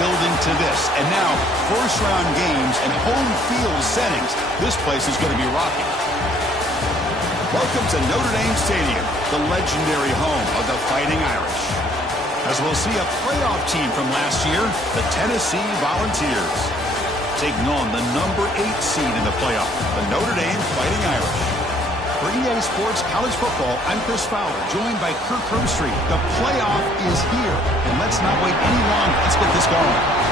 building to this. And now, first-round games and home field settings. This place is going to be rocking. Welcome to Notre Dame Stadium, the legendary home of the Fighting Irish. As we'll see a playoff team from last year, the Tennessee Volunteers, taking on the number 8 seed in the playoff, the Notre Dame Fighting Irish. For EA Sports College Football, I'm Chris Fowler, joined by Kirk Herbstreit. The playoff is here, and let's not wait any longer. Let's get this going.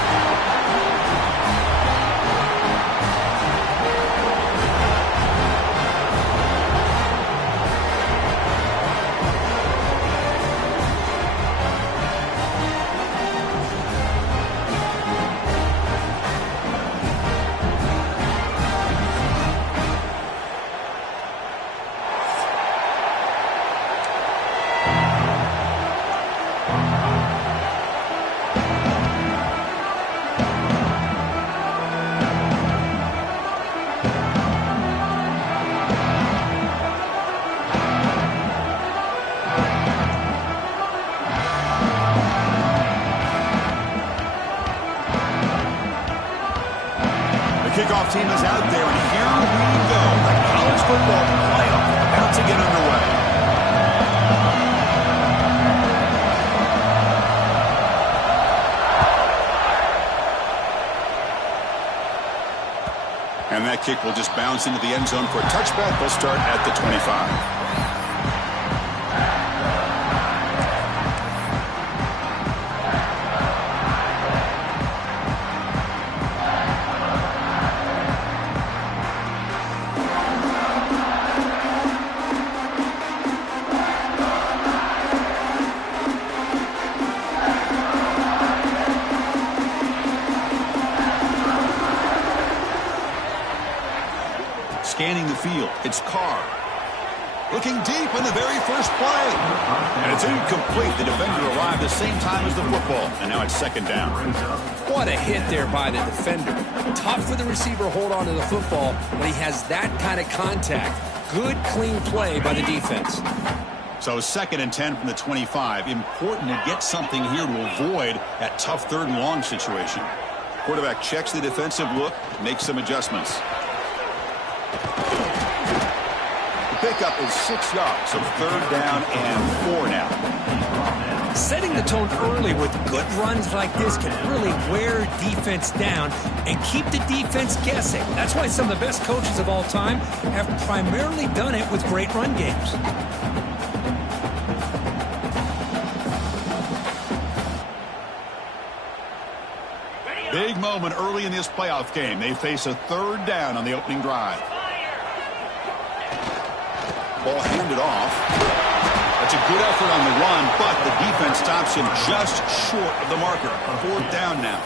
Kickoff team is out there, and here we go. The college football playoff about to get underway. And that kick will just bounce into the end zone for a touchback. They'll start at the 25. Scanning the field, it's Carr. Looking deep in the very first play. And it's incomplete. The defender arrived the same time as the football. And now it's second down. What a hit there by the defender. Tough for the receiver to hold on to the football when he has that kind of contact. Good, clean play by the defense. So 2nd and 10 from the 25. Important to get something here to avoid that tough 3rd and long situation. Quarterback checks the defensive look, makes some adjustments. The pickup is 6 yards, so 3rd down and 4 now. Setting the tone early with good runs like this can really wear defense down and keep the defense guessing. That's why some of the best coaches of all time have primarily done it with great run games. Big moment early in this playoff game. They face a 3rd down on the opening drive. Ball handed off. That's a good effort on the run, but the defense stops him just short of the marker. 4th down now.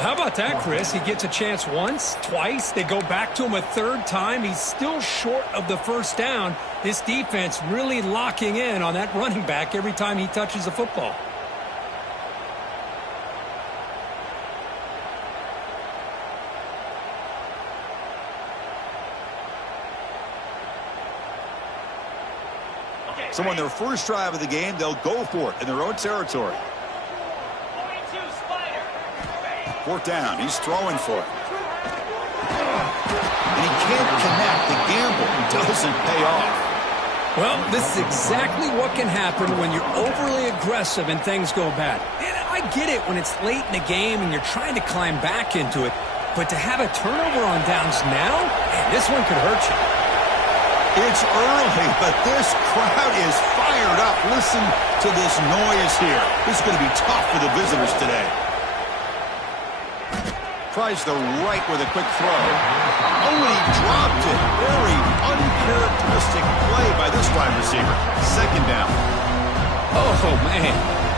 How about that, Chris? He gets a chance once, twice. They go back to him a 3rd time. He's still short of the 1st down. This defense really locking in on that running back every time he touches the football. So on their first drive of the game, they'll go for it in their own territory. 4th down. He's throwing for it. And he can't connect. The gamble doesn't pay off. Well, this is exactly what can happen when you're overly aggressive and things go bad. And I get it when it's late in the game and you're trying to climb back into it. But to have a turnover on downs now, man, this one could hurt you. It's early, but this crowd is fired up. Listen to this noise here. This is going to be tough for the visitors today. Tries the right with a quick throw. Oh, and he dropped it. Very uncharacteristic play by this wide receiver. 2nd down. Oh, man.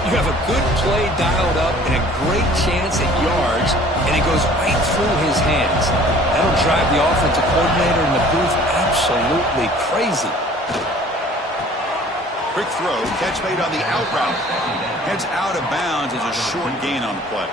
You have a good play dialed up and a great chance at yards, and it goes right through his hands. That'll drive the offensive coordinator in the booth absolutely crazy. Quick throw, catch made on the out route. Heads out of bounds as a short gain on the play.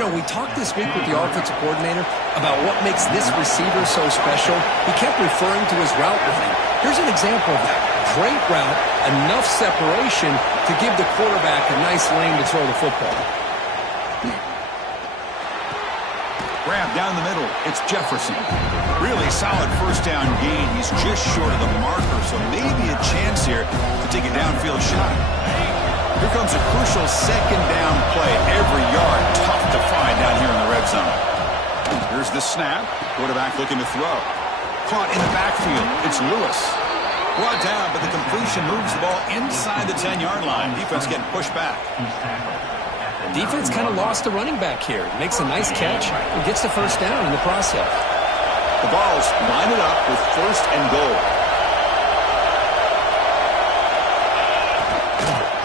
You know, we talked this week with the offensive coordinator about what makes this receiver so special. He kept referring to his route running. Here's an example of that. Great route, enough separation to give the quarterback a nice lane to throw the football. Grab down the middle. It's Jefferson. Really solid first down gain. He's just short of the marker, so maybe a chance here to take a downfield shot. Here comes a crucial second down play. Every yard tough to find down here in the red zone. Here's the snap. Quarterback looking to throw. Caught in the backfield. It's Lewis. Brought down, but the completion moves the ball inside the 10-yard line. Defense getting pushed back. Defense kind of lost the running back here. Makes a nice catch and gets the first down in the process. The Vols line it up with first and goal.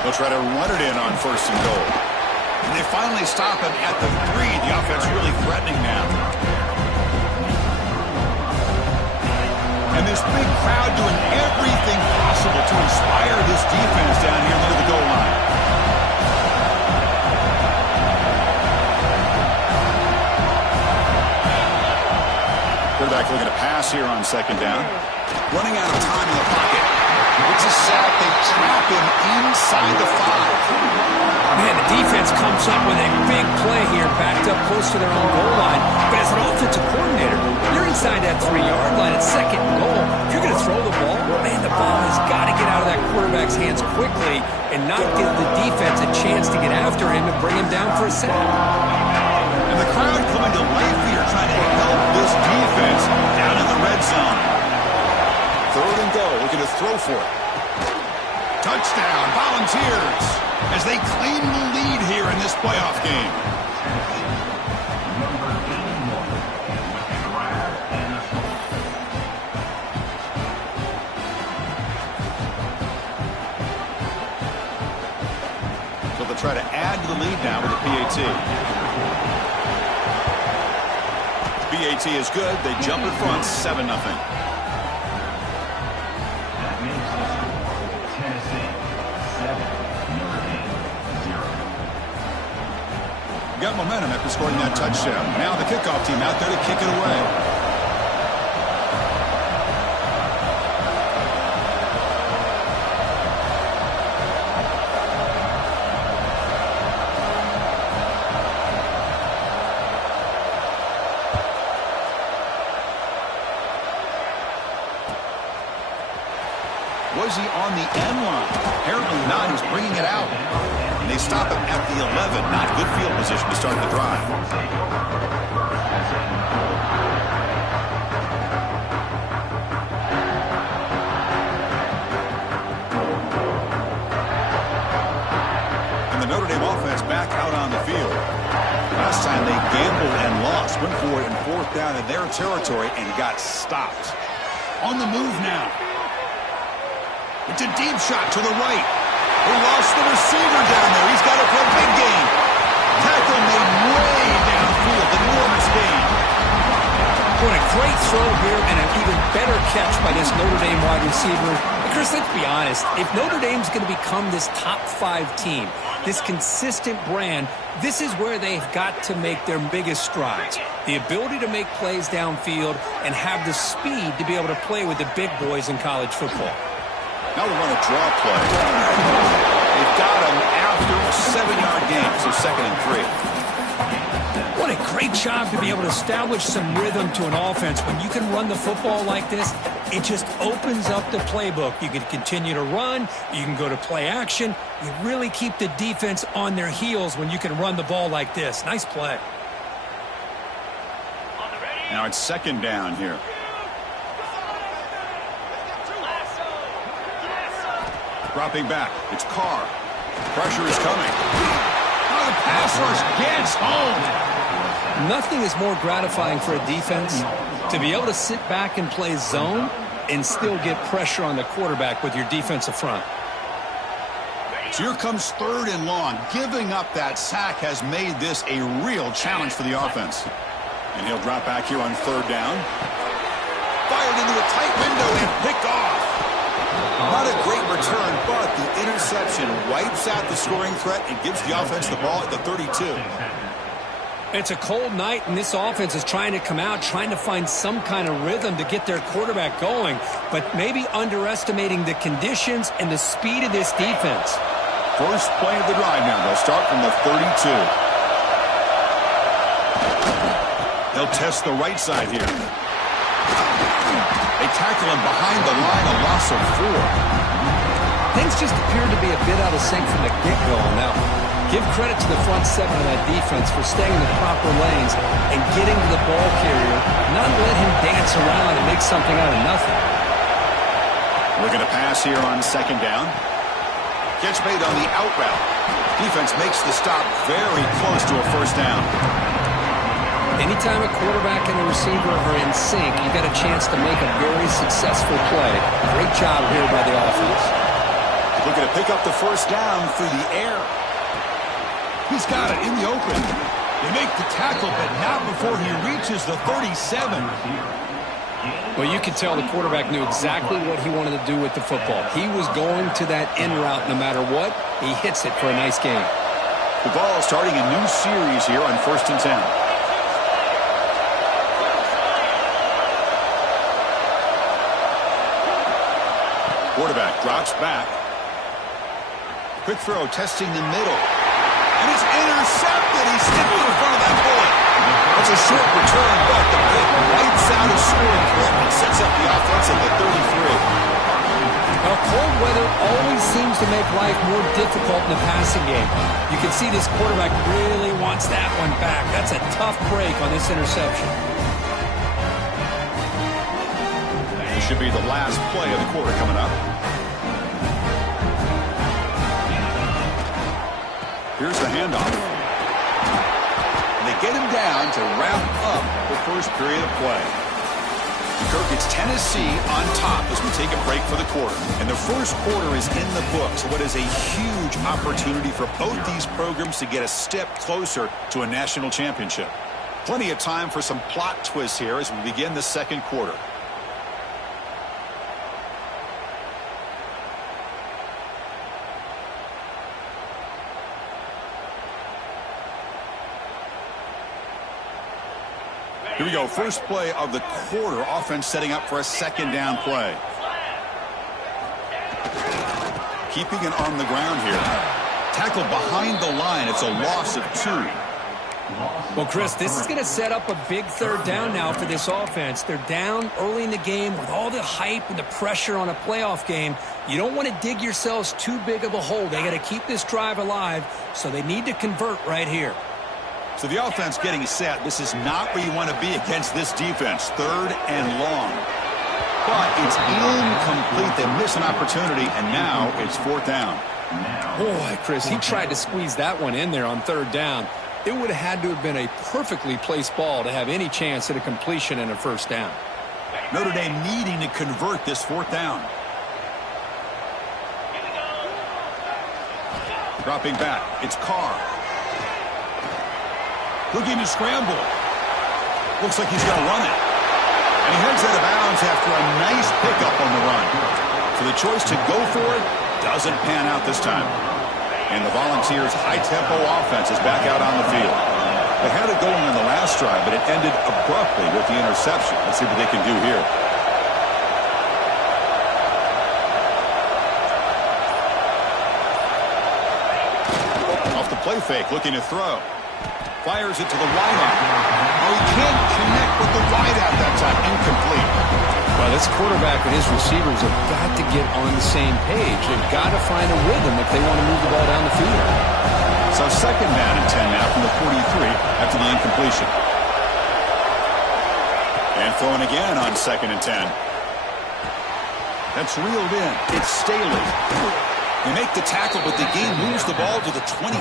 They'll try to run it in on first and goal. And they finally stop him at the 3. The offense really threatening now. And this big crowd doing everything possible to inspire this defense down here near the goal line. Quarterback looking to pass here on second down. Running out of time in the pocket. It's a sack. They trap him inside the 5. Man, the defense comes up with a big play here, backed up close to their own goal line. But as an offensive coordinator, you're inside that 3-yard line at second and goal. If you're going to throw the ball, man, the ball has got to get out of that quarterback's hands quickly and not give the defense a chance to get after him and bring him down for a sack. And the crowd coming to life here, trying to help this defense down in the red zone. Third and goal, looking to throw for it. Touchdown, Volunteers, as they claim the lead here in this playoff game. So they'll try to add to the lead now with the PAT. PAT is good. They jump in front, 7-0. Got momentum after scoring that touchdown. Now the kickoff team out there to kick it away. Was he on the end line? Apparently not. He's bringing it out. And they stop him at the 11. Not good field position to start the drive. And the Notre Dame offense back out on the field. Last time they gambled and lost. Went for it in fourth down in their territory and got stopped. On the move now. It's a deep shot to the right. They lost the receiver down there. He's got it for a big gain. Tackle made way downfield. Enormous gain. What a great throw here and an even better catch by this Notre Dame wide receiver. And Chris, let's be honest. If Notre Dame's going to become this top 5 team, this consistent brand, this is where they've got to make their biggest strides. The ability to make plays downfield and have the speed to be able to play with the big boys in college football. Now we run a draw play. They've got him after a 7-yard gain, so 2nd and 3. What a great job to be able to establish some rhythm to an offense. When you can run the football like this, it just opens up the playbook. You can continue to run. You can go to play action. You really keep the defense on their heels when you can run the ball like this. Nice play. Now it's 2nd down here. Dropping back. It's Carr. Pressure is coming. Oh, the pass rush gets home. Nothing is more gratifying for a defense to be able to sit back and play zone and still get pressure on the quarterback with your defensive front. So here comes 3rd and long. Giving up that sack has made this a real challenge for the offense. And he'll drop back here on 3rd down. Fired into a tight window and picked off. Not a great return, but the interception wipes out the scoring threat and gives the offense the ball at the 32. It's a cold night, and this offense is trying to come out, trying to find some kind of rhythm to get their quarterback going, but maybe underestimating the conditions and the speed of this defense. First play of the drive now. They'll start from the 32. They'll test the right side here. They tackle him behind the line, a loss of 4. Things just appeared to be a bit out of sync from the get-go on that one. Give credit to the front 7 of that defense for staying in the proper lanes and getting to the ball carrier, not let him dance around and make something out of nothing. Looking to pass here on 2nd down. Catch made on the out route. Defense makes the stop very close to a 1st down. Anytime a quarterback and a receiver are in sync, you got a chance to make a very successful play. Great job here by the offense. Looking to pick up the 1st down through the air. He's got it in the open. They make the tackle, but not before he reaches the 37. Well, you can tell the quarterback knew exactly what he wanted to do with the football. He was going to that in route no matter what. He hits it for a nice gain. The ball starting a new series here on 1st and 10. Quarterback drops back. Quick throw testing the middle. And it's intercepted. He's stepping in front of that bullet. It's a short return, but the pick wipes out a scoring threat and sets up the offense at the 33. Well, cold weather always seems to make life more difficult in the passing game. You can see this quarterback really wants that one back. That's a tough break on this interception. This should be the last play of the quarter coming up. Here's the handoff. And they get him down to wrap up the first period of play. Kirk, it's Tennessee on top as we take a break for the quarter. And the first quarter is in the books. What is a huge opportunity for both these programs to get a step closer to a national championship. Plenty of time for some plot twists here as we begin the second quarter. Here we go. First play of the quarter. Offense setting up for a 2nd down play. Keeping it on the ground here. Tackled behind the line. It's a loss of 2. Well, Chris, this is going to set up a big 3rd down now for this offense. They're down early in the game with all the hype and the pressure on a playoff game. You don't want to dig yourselves too big of a hole. They got to keep this drive alive, so they need to convert right here. So the offense getting set. This is not where you want to be against this defense. 3rd and long. But it's incomplete. They miss an opportunity, and now it's 4th down. Boy, Chris, he tried to squeeze that one in there on 3rd down. It would have had to have been a perfectly placed ball to have any chance at a completion and a 1st down. Notre Dame needing to convert this 4th down. Dropping back. It's Carr. Looking to scramble. Looks like he's going to run it. And he heads out of bounds after a nice pickup on the run. So the choice to go for it doesn't pan out this time. And the Volunteers' high-tempo offense is back out on the field. They had it going on the last drive, but it ended abruptly with the interception. Let's see what they can do here. Off the play fake, looking to throw. Fires it to the wideout. Oh, he can't connect with the wideout that time. Incomplete. Well, this quarterback and his receivers have got to get on the same page. They've got to find a rhythm if they want to move the ball down the field. So 2nd down and 10 now from the 43 after the incompletion. And throwing again on 2nd and 10. That's reeled in. It's Staley. They make the tackle, but the game moves the ball to the 28.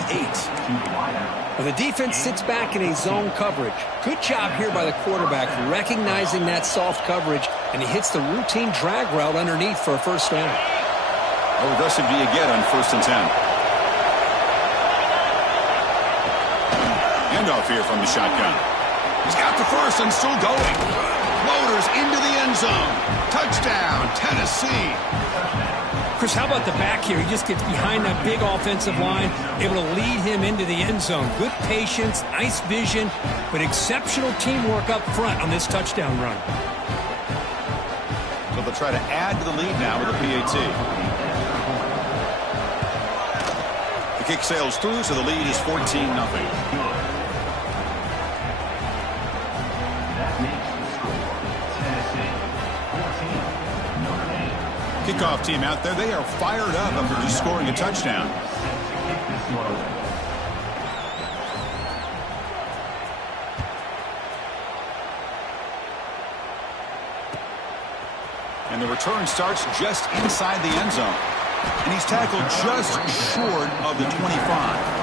Well, the defense sits back in a zone coverage. Good job here by the quarterback recognizing that soft coverage, and he hits the routine drag route underneath for a 1st down. How aggressive do you get on 1st and 10? Handoff here from the shotgun. He's got the first and still going. Floaters into the end zone. Touchdown, Tennessee. Chris, how about the back here? He just gets behind that big offensive line, able to lead him into the end zone. Good patience, nice vision, but exceptional teamwork up front on this touchdown run. So they'll try to add to the lead now with a PAT. The kick sails through, so the lead is 14-0. Kickoff team out there, they are fired up after just scoring a touchdown. And the return starts just inside the end zone. And he's tackled just short of the 25.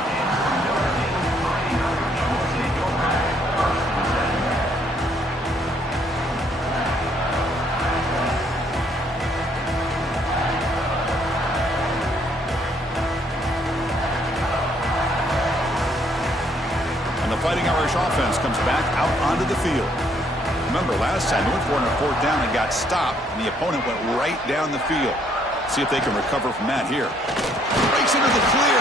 Fighting Irish offense comes back out onto the field. Remember, last time they went for it on fourth down and got stopped, and the opponent went right down the field. See if they can recover from that here. Breaks into the clear.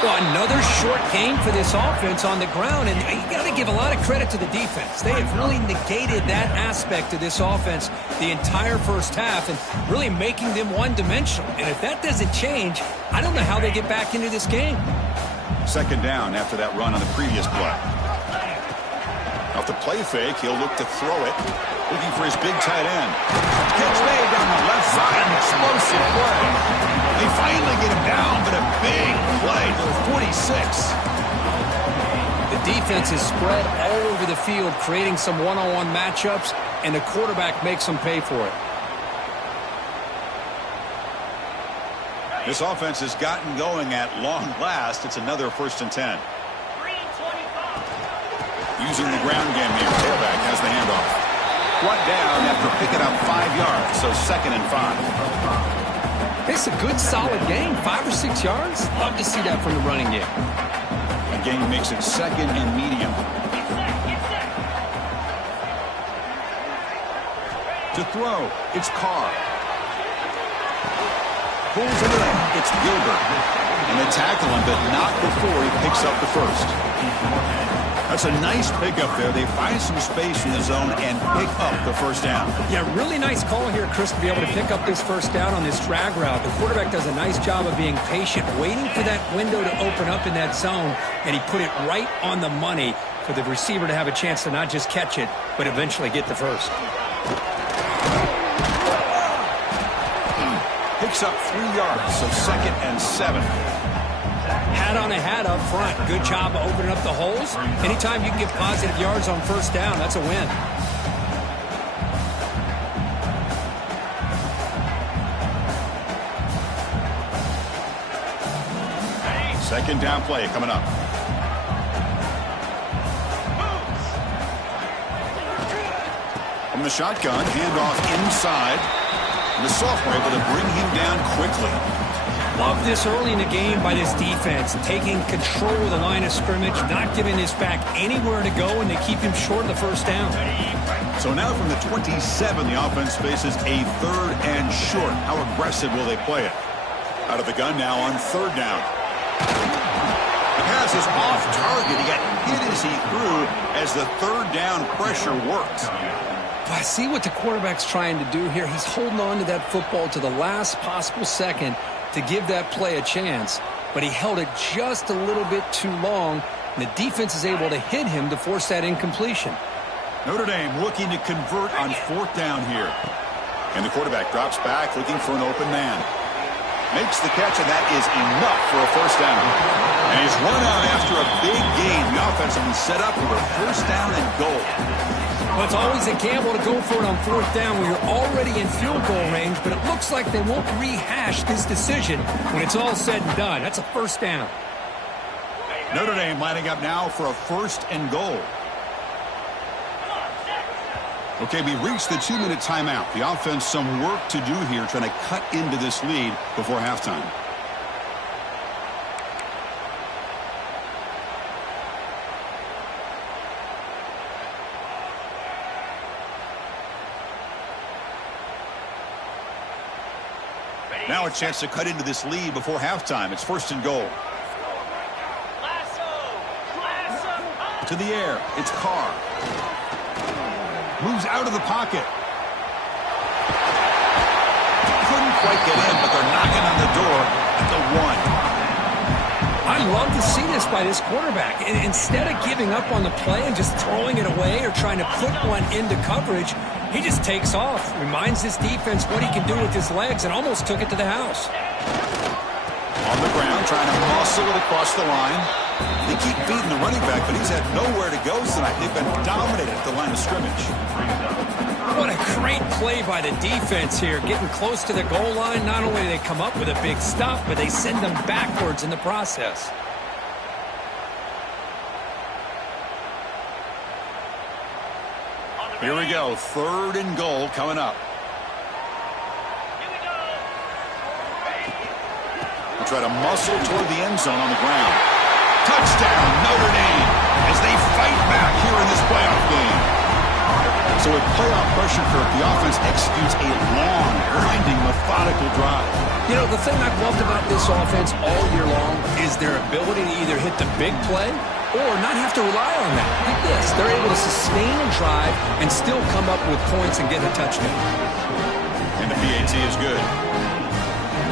Well, another short game for this offense on the ground, and you got to give a lot of credit to the defense. They have really negated that aspect of this offense the entire first half and really making them one-dimensional. And if that doesn't change, I don't know how they get back into this game. Second down after that run on the previous play. Off the play fake, he'll look to throw it. Looking for his big tight end. Catch made down the left side. An explosive play. They finally get him down, but a big play to the 46. The defense is spread all over the field, creating some one-on-one matchups, and the quarterback makes them pay for it. This offense has gotten going at long last. It's another 1st and 10. Using the ground game here. Tailback has the handoff. Brought down after picking up 5 yards, so 2nd and 5. It's a good, solid game. 5 or 6 yards. Love to see that from the running game. The game makes it 2nd and medium. To throw, it's Carr. Pulls into that. It's Gilbert. And they tackle him, but not before he picks up the first. That's a nice pickup there. They find some space in the zone and pick up the first down. Yeah, really nice call here, Chris, to be able to pick up this first down on this drag route. The quarterback does a nice job of being patient, waiting for that window to open up in that zone, and he put it right on the money for the receiver to have a chance to not just catch it, but eventually get the first. Picks up 3 yards, so 2nd and 7. Hat on a hat up front. Good job of opening up the holes. Anytime you can get positive yards on first down, that's a win. Second down play coming up. From the shotgun, handoff inside. The sophomore able to bring him down quickly. Love this early in the game by this defense, taking control of the line of scrimmage, not giving this back anywhere to go, and they keep him short of the first down. So now from the 27, the offense faces a 3rd and short. How aggressive will they play it? Out of the gun now on 3rd down. The pass is off target. He got hit as he threw as the 3rd down pressure worked. I see what the quarterback's trying to do here. He's holding on to that football to the last possible second to give that play a chance, but he held it just a little bit too long, and the defense is able to hit him to force that incompletion. Notre Dame looking to convert on 4th down here. And the quarterback drops back looking for an open man. Makes the catch, and that is enough for a first down. And he's run out after a big gain. The offense will be set up for a first down and goal. Well, it's always a gamble to go for it on 4th down when you're already in field goal range, but it looks like they won't rehash this decision when it's all said and done. That's a first down. Notre Dame lining up now for a 1st and goal. Okay, we reached the 2-minute timeout. The offense some work to do here trying to cut into this lead before halftime. Now a chance to cut into this lead before halftime. It's 1st and goal. To the air. It's Carr. Moves out of the pocket. Couldn't quite get in, but they're knocking on the door at the 1. I I love to see this by this quarterback. Instead of giving up on the play and just throwing it away or trying to put one into coverage, he just takes off, reminds his defense what he can do with his legs, and almost took it to the house. On the ground, trying to muscle it across the line. They keep feeding the running back, but he's had nowhere to go tonight. They've been dominated at the line of scrimmage. What a great play by the defense here. Getting close to the goal line, not only do they come up with a big stop, but they send them backwards in the process. Here we go, 3rd and goal coming up. We'll try to muscle toward the end zone on the ground. Touchdown, Notre Dame, as they fight back here in this playoff game. So with playoff pressure curve, the offense executes a long, grinding, methodical drive. You know, the thing I've loved about this offense all year long is their ability to either hit the big play or not have to rely on that. Like this, they're able to sustain a drive and still come up with points and get a touchdown. And the PAT is good.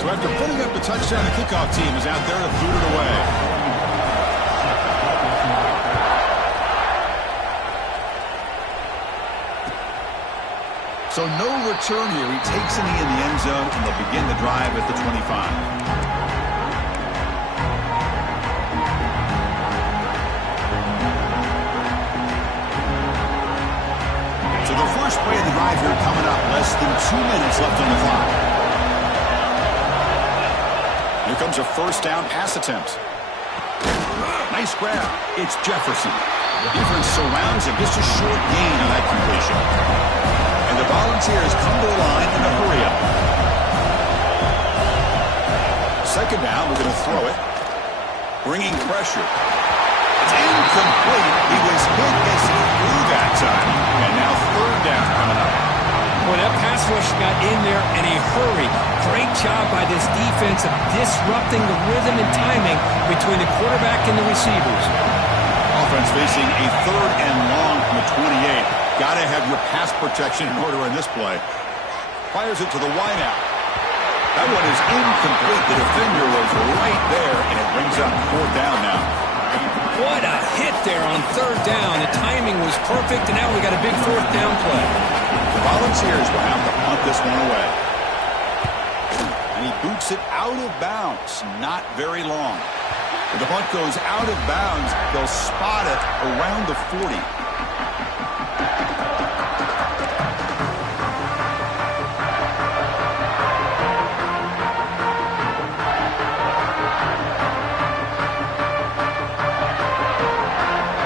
So after putting up the touchdown, the kickoff team is out there to boot it away. So no return here. He takes a knee in the end zone, and they'll begin the drive at the 25. So the first play of the drive here coming up. Less than 2 minutes left on the clock. Here comes a first down pass attempt. Nice grab. It's Jefferson. The defense surrounds him. Just a short gain on that completion. And the Volunteers come to the line in a hurry-up. Second down, we're going to throw it. Bringing pressure. It's incomplete. He was hit as he threw that time. And now 3rd down coming up. Boy, that pass rush got in there in a hurry. Great job by this defense of disrupting the rhythm and timing between the quarterback and the receivers. Offense facing a 3rd and long from the 28. Got to have your pass protection in order in this play. Fires it to the wideout. That one is incomplete. The defender was right there, and it brings up 4th down now. What a hit there on 3rd down. The timing was perfect, and now we got a big 4th down play. The Volunteers will have to punt this one away. And he boots it out of bounds. Not very long. When the punt goes out of bounds, they'll spot it around the 40.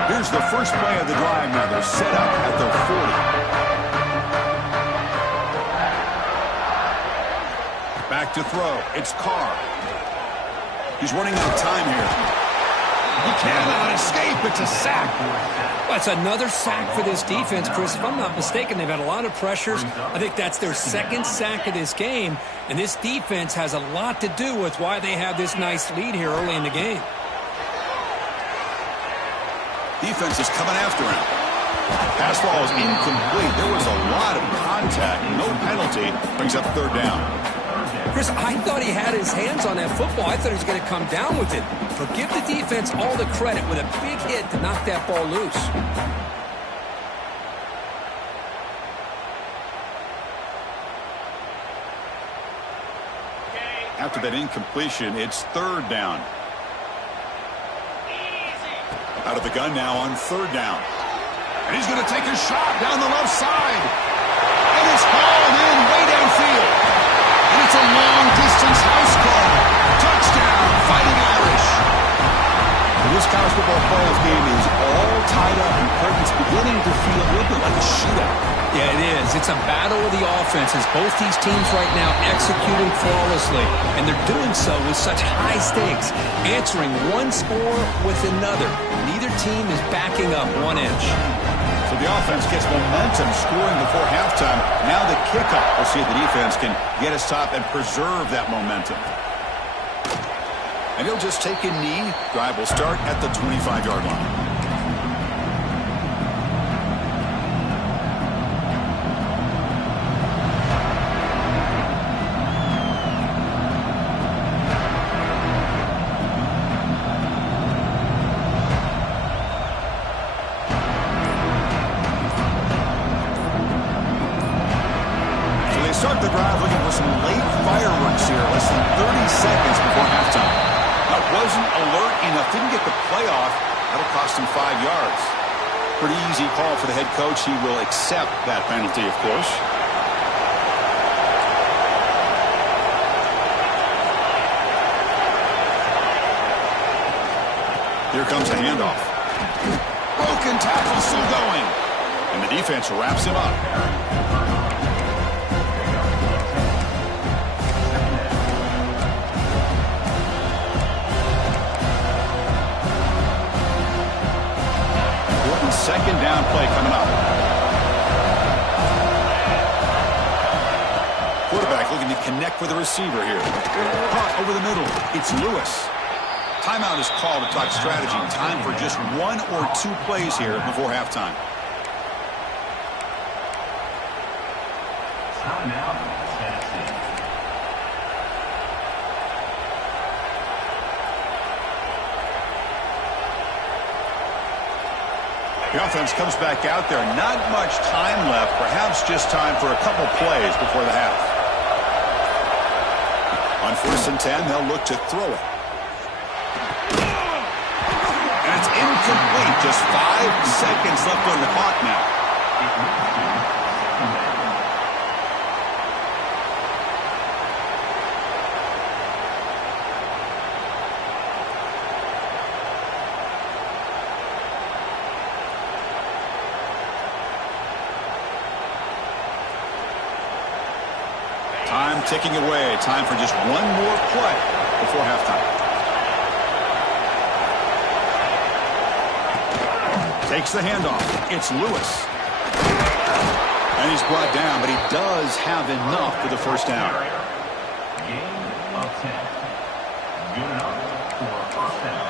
Here's the first play of the drive now. They're set up at their 40. Back to throw. It's Carr. He's running out of time here. He cannot escape. It's a sack. Well, it's another sack for this defense, Chris. If I'm not mistaken, they've had a lot of pressures. I think that's their 2nd sack of this game. And this defense has a lot to do with why they have this nice lead here early in the game. Defense is coming after him. Pass ball is incomplete. There was a lot of contact. No penalty. Brings up 3rd down. Chris, I thought he had his hands on that football. I thought he was going to come down with it. But give the defense all the credit with a big hit to knock that ball loose. After that incompletion, it's 3rd down. Out of the gun now on 3rd down. And he's going to take a shot down the left side. And it's hauled in way downfield. And it's a long-distance house call. Touchdown, Fighting Irish. And this college football playoff game is all tied up, and it's beginning to feel a little bit like a shootout. Yeah, it is. It's a battle of the offenses. Both these teams right now executing flawlessly, and they're doing so with such high stakes, answering one score with another. Neither team is backing up 1 inch. So the offense gets momentum, scoring before halftime. Now the kickoff. We'll see if the defense can get a stop and preserve that momentum. And he'll just take a knee. Drive will start at the 25-yard line. here, less than 30 seconds before halftime. That wasn't alert enough, didn't get the play off. That'll cost him 5 yards. Pretty easy call for the head coach. He will accept that penalty, of course. Here comes the handoff. Broken tackle still going. And the defense wraps him up. Second down play coming up. Quarterback looking to connect with the receiver here. Caught over the middle. It's Lewis. Timeout is called to talk strategy. Time for just 1 or 2 plays here before halftime. Timeout, Tennessee. The offense comes back out there. Not much time left. Perhaps just time for a couple plays before the half. On 1st and 10, they'll look to throw it. And it's incomplete. Just 5 seconds left on the clock now. Time ticking away. Time for just 1 more play before halftime. Takes the handoff. It's Lewis. And he's brought down, but he does have enough for the first down. Gain of 10. Good enough for a first down.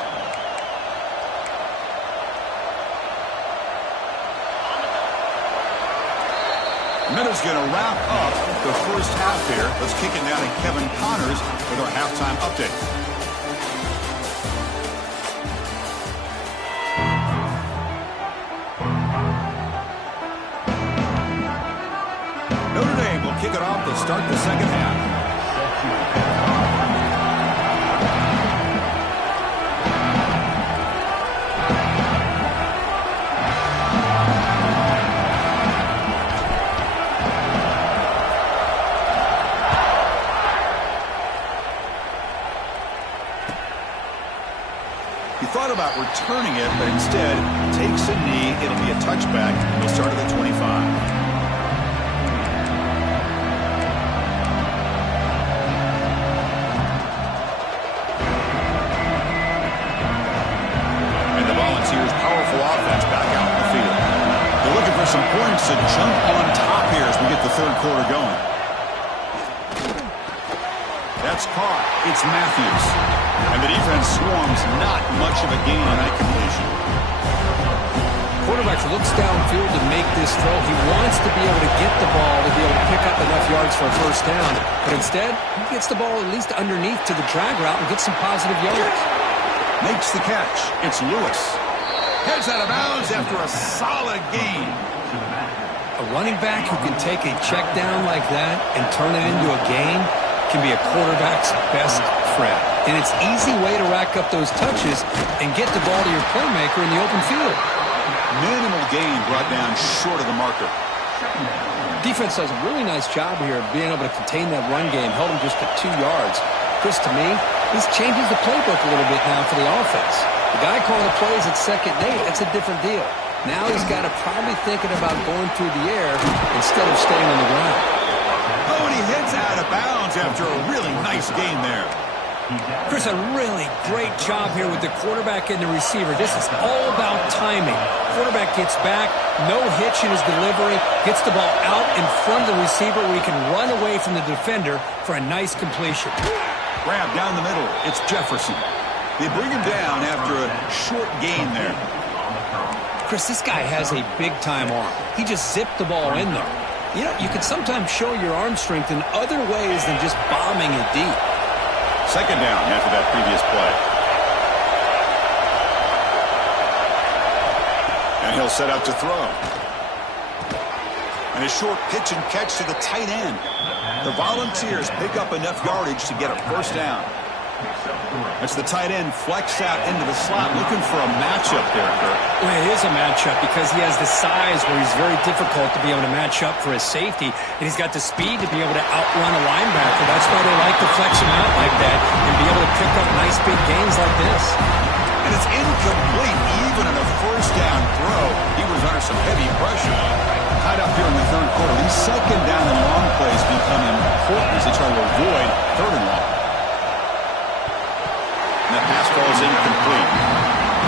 Minutes going to wrap up the first half here. Let's kick it down to Kevin Connors with our halftime update. Notre Dame will kick it off to start the second half. Thought about returning it, but instead takes a knee. It'll be a touchback. He'll start at the 25. And the Volunteers' powerful offense back out in the field. They're looking for some points to jump on top here as we get the third quarter going. That's caught. It's Matthews. And the defense swarms. Not much of a gain on that completion. Quarterback looks downfield to make this throw. He wants to be able to get the ball to be able to pick up enough yards for a first down. But instead, he gets the ball at least underneath to the drag route and gets some positive yards. Makes the catch. It's Lewis. Heads out of bounds after a solid gain. A running back who can take a check down like that and turn it into a gain can be a quarterback's best friend. And it's an easy way to rack up those touches and get the ball to your playmaker in the open field. Minimal gain brought down short of the marker. Defense does a really nice job here of being able to contain that run game. Held him just to 2 yards. Chris, to me, this changes the playbook a little bit now for the offense. The guy calling the plays at 2nd and 8, that's a different deal. Now he's got to probably thinking about going through the air instead of staying on the ground. Oh, and he heads out of bounds after a really nice gain there. Chris, a really great job here with the quarterback and the receiver. This is all about timing. Quarterback gets back, no hitch in his delivery, gets the ball out in front of the receiver where he can run away from the defender for a nice completion. Grab down the middle. It's Jefferson. They bring him down after a short gain there. Chris, this guy has a big-time arm. He just zipped the ball in there. You know, you can sometimes show your arm strength in other ways than just bombing it deep. Second down after that previous play. And he'll set out to throw. And a short pitch and catch to the tight end. The Volunteers pick up enough yardage to get a first down. That's the tight end flexed out into the slot, looking for a matchup there, Kurt. Well, it is a matchup because he has the size where he's very difficult to be able to match up for his safety, and he's got the speed to be able to outrun a linebacker. That's why they like to flex him out like that and be able to pick up nice big gains like this. And it's incomplete, even on a first down throw. He was under some heavy pressure. Tied up here in the third quarter. These second down and long plays become important as they try to avoid third and long. And the pass ball is incomplete.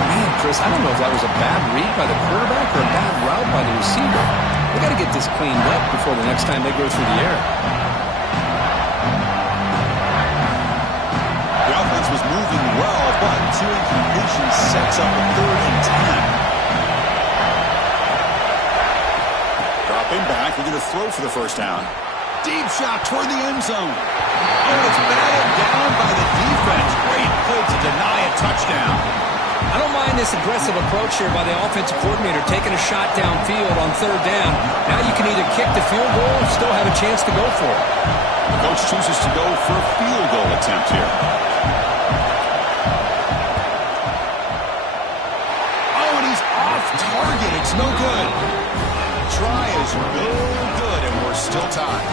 Man, Chris, I don't know if that was a bad read by the quarterback or a bad route by the receiver. They got to get this cleaned up before the next time they go through the air. The offense was moving well, but two incompletions sets up a 3rd and 10. Dropping back, we're going to throw for the first down. Deep shot toward the end zone. And it's batted down by the defense. Great play to deny a touchdown. I don't mind this aggressive approach here by the offensive coordinator, taking a shot downfield on 3rd down. Now you can either kick the field goal or still have a chance to go for it. The coach chooses to go for a field goal attempt here. Oh, and he's off target. It's no good. Try is no good, and we're still tied.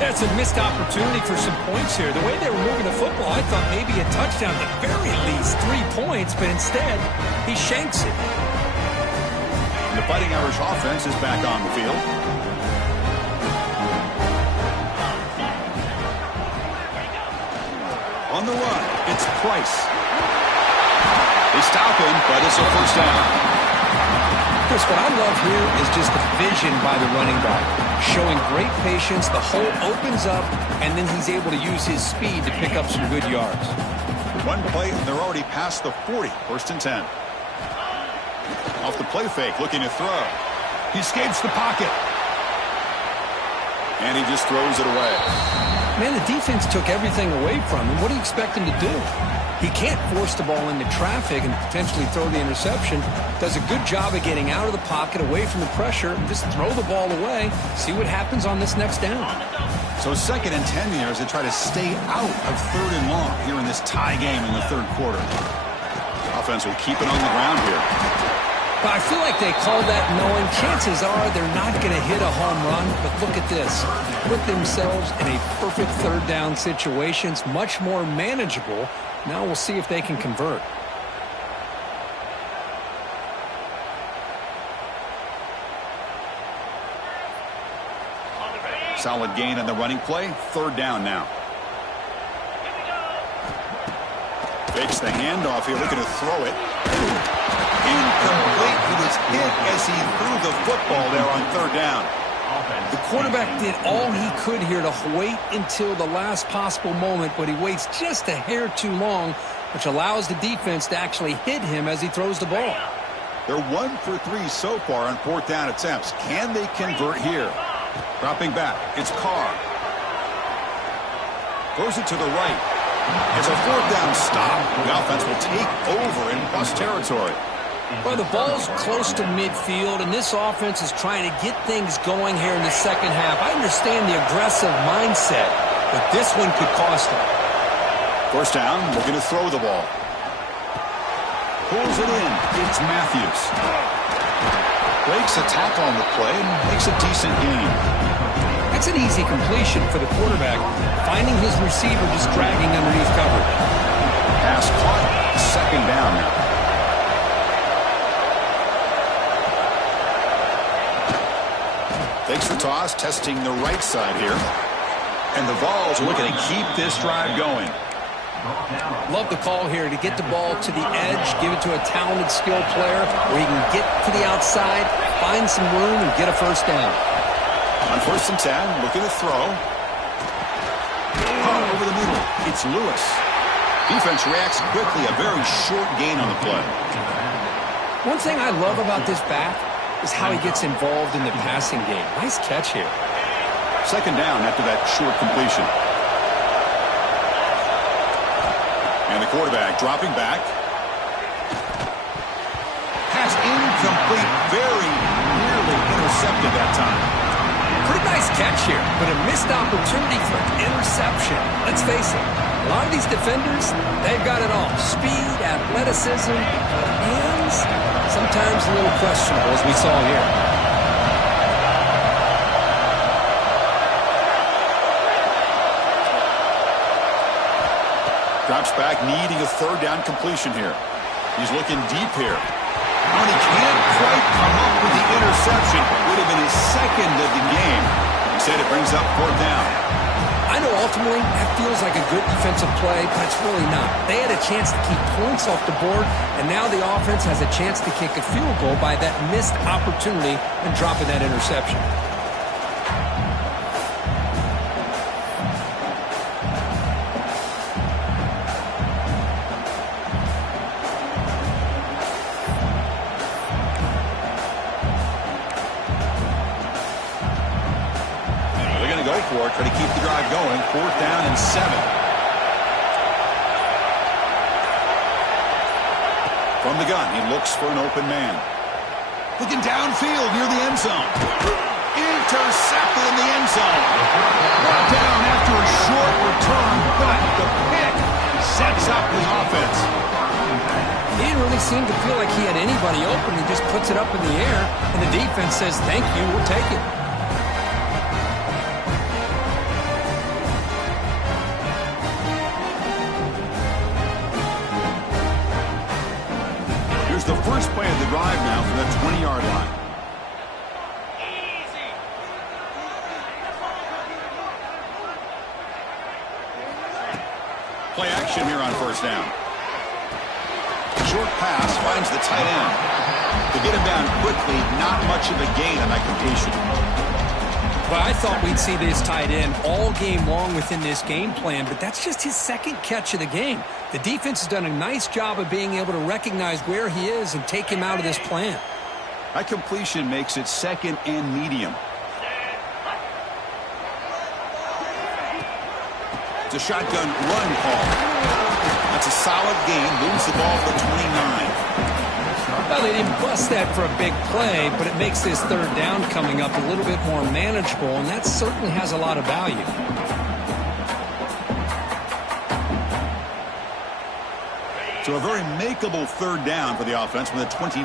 That's a missed opportunity for some points here. The way they were moving the football, I thought maybe a touchdown, at the very least 3 points, but instead, he shanks it. And the Fighting Irish offense is back on the field. On the run, it's Price. They stop him, but it's a first down. Chris, what I love here is just the vision by the running back. Showing great patience, the hole opens up, and then he's able to use his speed to pick up some good yards. One play, and they're already past the 40, 1st and 10. Off the play fake, looking to throw. He escapes the pocket. And he just throws it away. Man, the defense took everything away from him. What do you expect him to do? He can't force the ball into traffic and potentially throw the interception. Does a good job of getting out of the pocket, away from the pressure, and just throw the ball away. See what happens on this next down. So 2nd and 10 here as they try to stay out of 3rd and long here in this tie game in the 3rd quarter. Offense will keep it on the ground here. But I feel like they call that knowing chances are they're not going to hit a home run. But look at this. Put themselves in a perfect 3rd down situation. It's much more manageable. Now we'll see if they can convert. Solid gain on the running play. 3rd down now. Fakes the handoff here, looking to throw it. Incomplete. He was hit as he threw the football there on 3rd down. The quarterback did all he could here to wait until the last possible moment, but he waits just a hair too long, which allows the defense to actually hit him as he throws the ball. They're 1 for 3 so far on 4th down attempts. Can they convert here? Dropping back, it's Carr. Throws it to the right. It's a 4th down stop. The offense will take over in plus territory. Well, the ball's close to midfield, and this offense is trying to get things going here in the 2nd half. I understand the aggressive mindset, but this one could cost them. 1st down, looking to throw the ball. Pulls it in. It's Matthews. Breaks a tackle on the play and makes a decent gain. That's an easy completion for the quarterback, finding his receiver just dragging underneath coverage. Pass caught. 2nd down now. Takes the toss, testing the right side here. And the Vols are looking to keep this drive going. Love the call here to get the ball to the edge, give it to a talented, skilled player where he can get to the outside, find some room, and get a first down. On 1st and 10, looking to throw. Caught over the middle. It's Lewis. Defense reacts quickly, a very short gain on the play. One thing I love about this back is how he gets involved in the passing game. Nice catch here. 2nd down after that short completion. And the quarterback dropping back. Pass incomplete, very nearly intercepted that time. Pretty nice catch here, but a missed opportunity for an interception. Let's face it, a lot of these defenders, they've got it all. Speed, athleticism, but hands, sometimes a little questionable, as we saw here. Drops back, needing a third down completion here. He's looking deep here. And he can't quite come up with the interception. Would have been his second of the game. Instead, it brings up fourth down. I know ultimately that feels like a good defensive play, but it's really not. They had a chance to keep points off the board, and now the offense has a chance to kick a field goal by that missed opportunity and dropping that interception. Try to keep the drive going. Fourth down and 7. From the gun, he looks for an open man. Looking downfield near the end zone. Intercepted in the end zone. Brought down after a short return, but the pick sets up his offense. He didn't really seem to feel like he had anybody open. He just puts it up in the air, and the defense says, thank you, we'll take it. The first play of the drive now from the 20-yard line. Play action here on first down. Short pass finds the tight end. To get him down quickly, not much of a gain on that completion. Well, I thought we'd see this tight end all game long within this game plan, but that's just his second catch of the game. The defense has done a nice job of being able to recognize where he is and take him out of this plan. That completion makes it second and medium. It's a shotgun run call. That's a solid gain. Moves the ball to the 29. Well, they didn't bust that for a big play, but it makes this third down coming up a little bit more manageable, and that certainly has a lot of value. So a very makeable third down for the offense from the 29.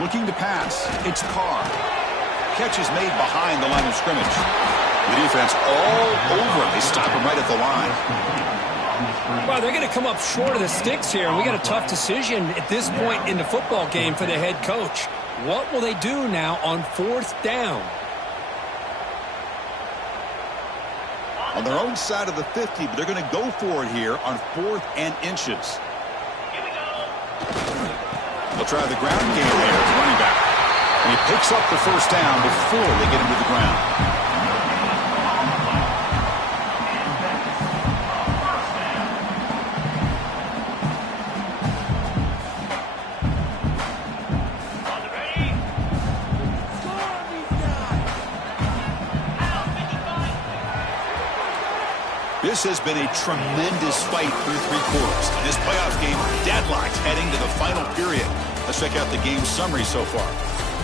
Looking to pass. It's Carr. Catch is made behind the line of scrimmage. The defense all over. They stop him right at the line. Well, they're going to come up short of the sticks here, and we got a tough decision at this point in the football game for the head coach. What will they do now on fourth down? On their own side of the 50, but they're going to go for it here on 4th and inches. They'll try the ground game there as running back. And he picks up the first down before they get him to the ground. This has been a tremendous fight through 3 quarters. In this playoff game, deadlocked heading to the final period. Let's check out the game summary so far.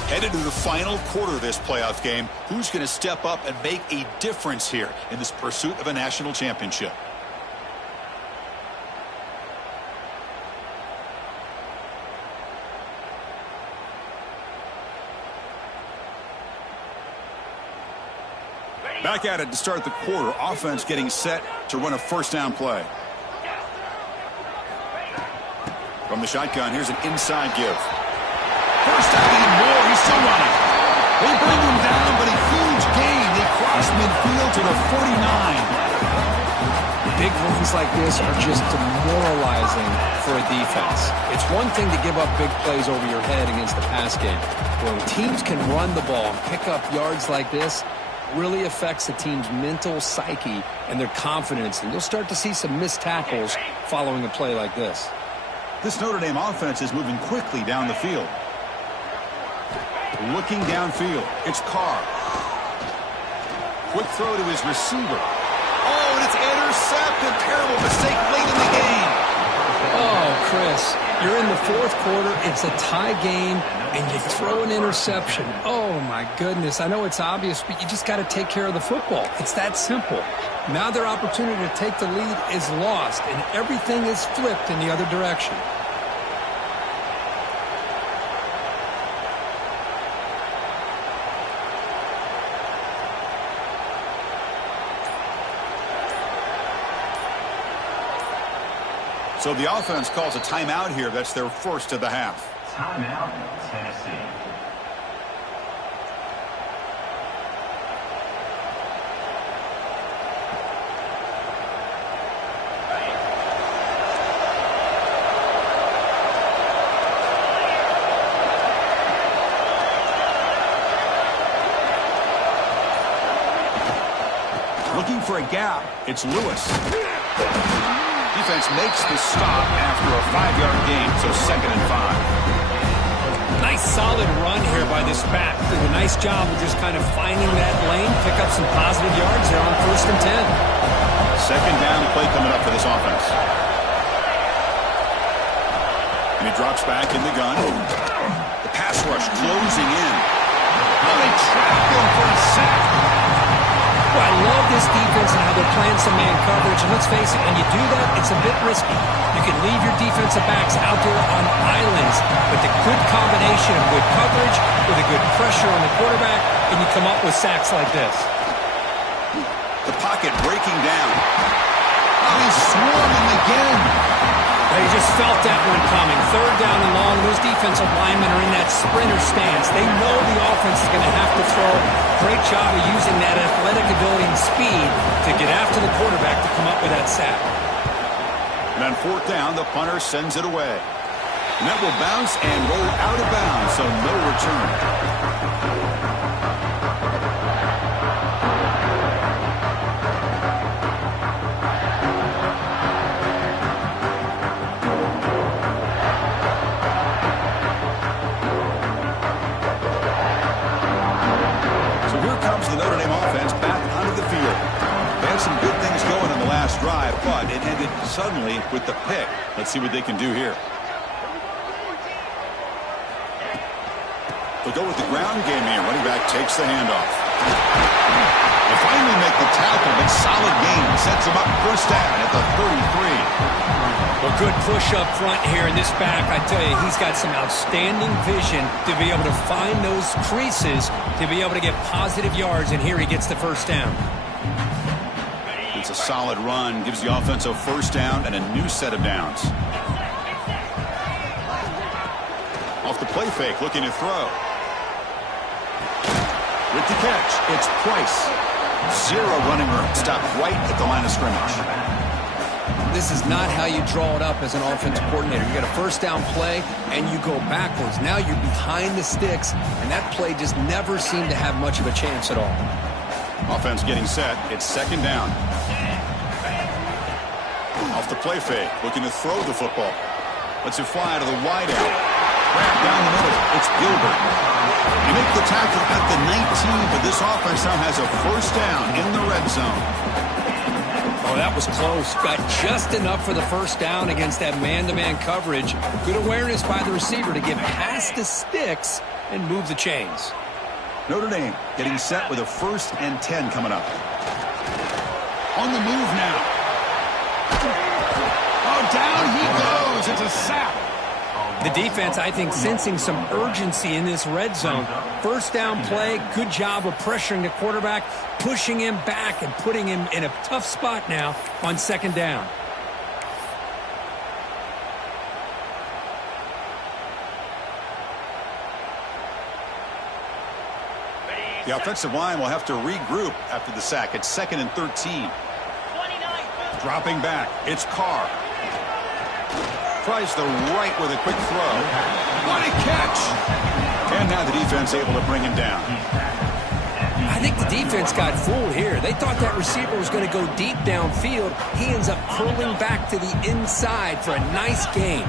Headed to the final quarter of this playoff game, who's going to step up and make a difference here in this pursuit of a national championship? Back at it to start the quarter. Offense getting set to run a first down play. From the shotgun, here's an inside give. First down and more. He's still running. They bring him down, but a huge gain. They cross midfield to the 49. Big runs like this are just demoralizing for a defense. It's one thing to give up big plays over your head against the pass game. When teams can run the ball and pick up yards like this, really affects the team's mental psyche and their confidence, and you'll start to see some missed tackles following a play like this. This Notre Dame offense is moving quickly down the field. Looking downfield, it's Carr. Quick throw to his receiver. Oh, and it's intercepted. Terrible mistake late in the game. Oh, Chris, Yes, you're in the fourth quarter, it's a tie game, and you throw an interception. Oh, my goodness. I know it's obvious, but you just got to take care of the football. It's that simple. Now their opportunity to take the lead is lost, and everything is flipped in the other direction. So the offense calls a timeout here. That's their first of the half. Timeout, Tennessee. Looking for a gap. It's Lewis. Defense makes the stop after a 5-yard gain, so 2nd and 5. Nice solid run here by this back. Did a nice job of just kind of finding that lane, pick up some positive yards there on 1st and 10. 2nd down play coming up for this offense. And he drops back in the gun. The pass rush closing in. Oh, they trap him for a sack. Well, I love this defense and how they're playing some man coverage. And let's face it, when you do that, it's a bit risky. You can leave your defensive backs out there on islands, but the good combination of good coverage with a good pressure on the quarterback, and you come up with sacks like this. The pocket breaking down. Oh, he's swarming again. They just felt that one coming. 3rd down and long. Those defensive linemen are in that sprinter stance. They know the offense is going to have to throw. Great job of using that athletic ability and speed to get after the quarterback to come up with that sack. And on 4th down, the punter sends it away. And that will bounce and roll out of bounds, so no return. The Notre Dame offense back onto the field. They had some good things going in the last drive, but it ended suddenly with the pick. Let's see what they can do here. They'll go with the ground game here. Running back takes the handoff. They finally make the tackle, but solid gain. Sets them up 1st down at the 33. A good push up front here in this back. I tell you, he's got some outstanding vision to be able to find those creases, to be able to get positive yards, and here he gets the 1st down. It's a solid run, gives the offense a 1st down and a new set of downs. Off the play fake, looking to throw. With the catch, it's Price. 0 running room, stopped right at the line of scrimmage. This is not how you draw it up as an offensive coordinator. You got a 1st down play, and you go backwards. Now you're behind the sticks, and that play just never seemed to have much of a chance at all. Offense getting set. It's 2nd down. Off the play fake, looking to throw the football. Lets it fly to the wideout. Wrapped down the middle. It's Gilbert. You make the tackle at the 19, but this offense now has a 1st down in the red zone. Oh, that was close. Got just enough for the 1st down against that man-to-man coverage. Good awareness by the receiver to get past the sticks and move the chains. Notre Dame getting set with a 1st and 10 coming up. On the move now. Oh, down he goes. It's a sack. The defense, I think, sensing some urgency in this red zone. 1st down play, good job of pressuring the quarterback, pushing him back and putting him in a tough spot now on 2nd down. The offensive line will have to regroup after the sack. It's 2nd and 13. Dropping back, it's Carr. Tries the right with a quick throw. What a catch! And now the defense able to bring him down. I think the defense got fooled here. They thought that receiver was going to go deep downfield. He ends up curling back to the inside for a nice gain.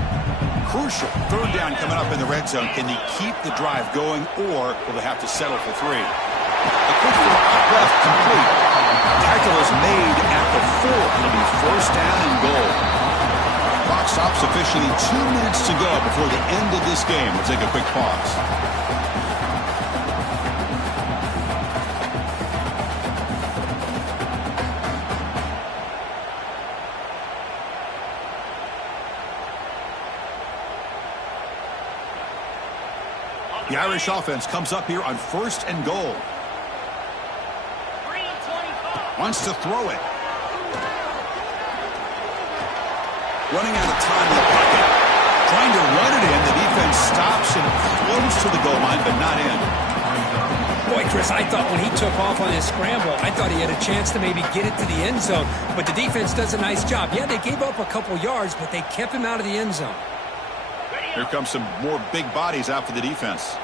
Crucial 3rd down coming up in the red zone. Can they keep the drive going, or will they have to settle for 3? A quick throw out left, complete. Tackle is made at the 4. It'll be 1st down and goal. Clock stops officially 2 minutes to go before the end of this game. We'll take a quick pause. The Irish offense comes up here on 1st and goal. Wants to throw it. Running out of time in the pocket. Trying to run it in. The defense stops and close to the goal line, but not in. Boy, Chris, I thought when he took off on his scramble, I thought he had a chance to maybe get it to the end zone. But the defense does a nice job. Yeah, they gave up a couple yards, but they kept him out of the end zone. Here comes some more big bodies out for the defense.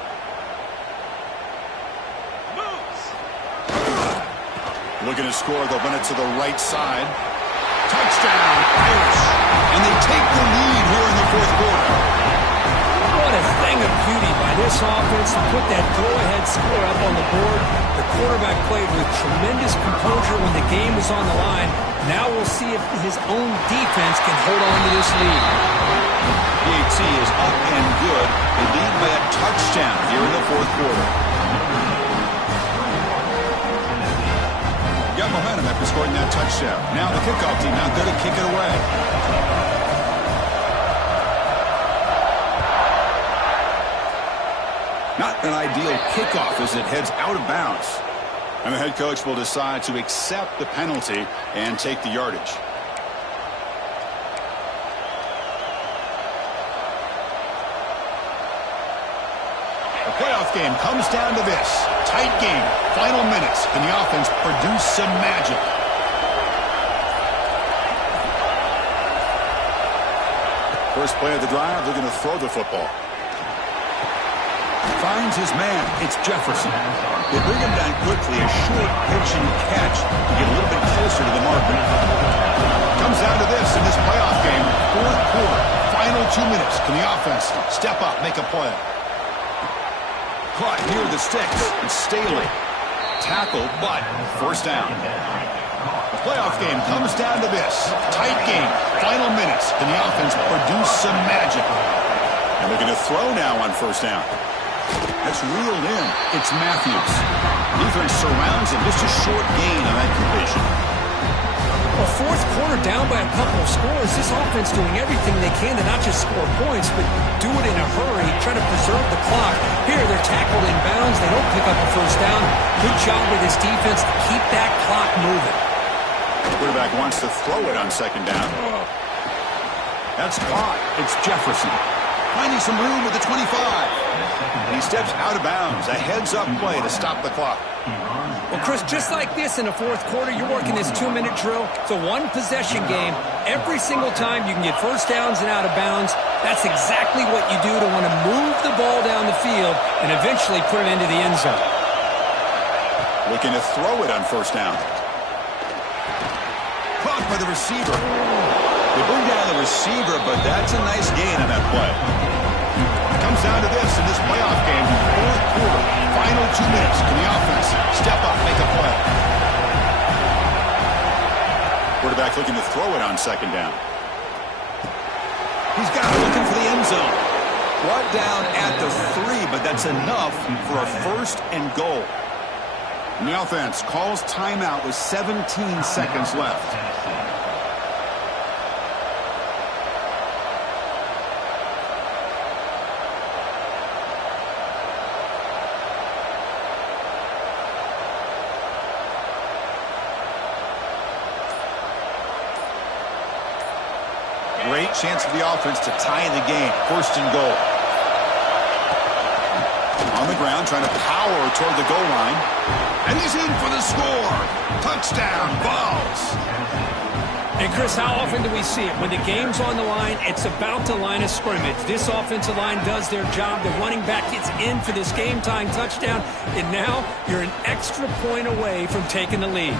Looking to score, they'll run it to the right side. Touchdown, Irish. And they take the lead here in the 4th quarter. What a thing of beauty by this offense to put that go-ahead score up on the board. The quarterback played with tremendous composure when the game was on the line. Now we'll see if his own defense can hold on to this lead. PAT is up and good. They lead by a touchdown here in the 4th quarter. Got momentum after scoring that touchdown. Now the kickoff team out there to kick it away. Not an ideal kickoff as it heads out of bounds. And the head coach will decide to accept the penalty and take the yardage. The playoff game comes down to this. Tight game. Final minutes. Can the offense produce some magic? First play of the drive, they're going to throw the football. Finds his man. It's Jefferson. They bring him down quickly. A short pitch and catch to get a little bit closer to the marker. Comes down to this in this playoff game. 4th quarter. Final 2 minutes. Can the offense step up, make a play? Caught near the sticks. It's Staley. Tackled, but first down. The playoff game comes down to this. Tight game. Final minutes. Can the offense produce some magic? And they're going to throw now on first down. That's reeled in. It's Matthews. Defense surrounds him. Just a short gain on that completion. Well, 4th quarter down by a couple of scores. This offense doing everything they can to not just score points, but do it in a hurry, try to preserve the clock. Here, they're tackled in bounds. They don't pick up a first down. Good job with this defense to keep that clock moving. The quarterback wants to throw it on 2nd down. That's caught. It's Jefferson. Finding some room with the 25. He steps out of bounds. A heads-up play to stop the clock. Well, Chris, just like this in the 4th quarter, you're working this 2-minute drill. It's a one-possession game. Every single time you can get first downs and out of bounds. That's exactly what you do to want to move the ball down the field and eventually put it into the end zone. Looking to throw it on first down. Caught by the receiver. They bring down the receiver, but that's a nice gain on that play. It comes down to this in this playoff game. 4th quarter, final 2 minutes. Can the offense step up, make a play? Quarterback looking to throw it on 2nd down. He's got it, looking for the end zone. Brought down at the 3, but that's enough for a 1st and goal. And the offense calls timeout with 17 seconds left. Great chance for the offense to tie the game. 1st and goal. On the ground, trying to power toward the goal line. And he's in for the score. Touchdown, Vols. And, Chris, how often do we see it? When the game's on the line, it's about the line of scrimmage. This offensive line does their job. The running back gets in for this game-tying touchdown. And now you're an extra point away from taking the lead.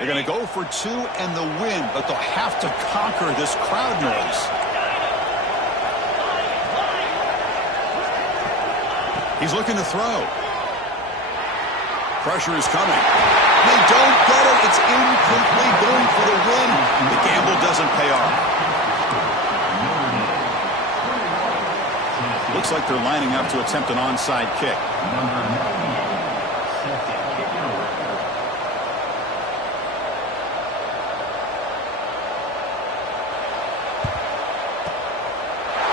They're going to go for 2 and the win, but they'll have to conquer this crowd noise. He's looking to throw. Pressure is coming. They don't get it. It's incomplete. Going for the win. The gamble doesn't pay off. Looks like they're lining up to attempt an onside kick.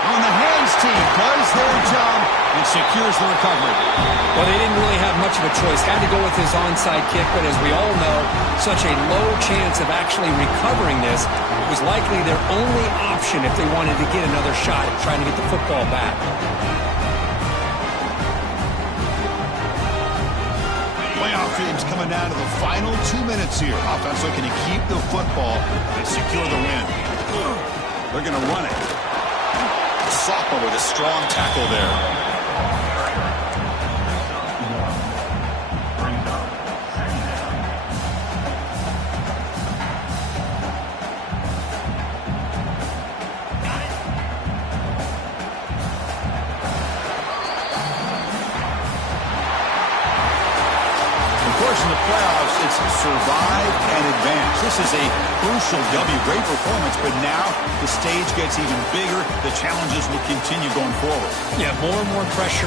On the hands team does their job and secures the recovery. Well, they didn't really have much of a choice. Had to go with his onside kick, but as we all know, such a low chance of actually recovering this. It was likely their only option if they wanted to get another shot at trying to get the football back. Playoff games coming down to the final 2 minutes here. Offense looking to keep the football and secure the win. They're going to run it. The sophomore with a strong tackle there. In the playoffs, it's survive and advance. This is a crucial W. Great performance, but now the stage gets even bigger. The challenges will continue going forward. Yeah, more and more pressure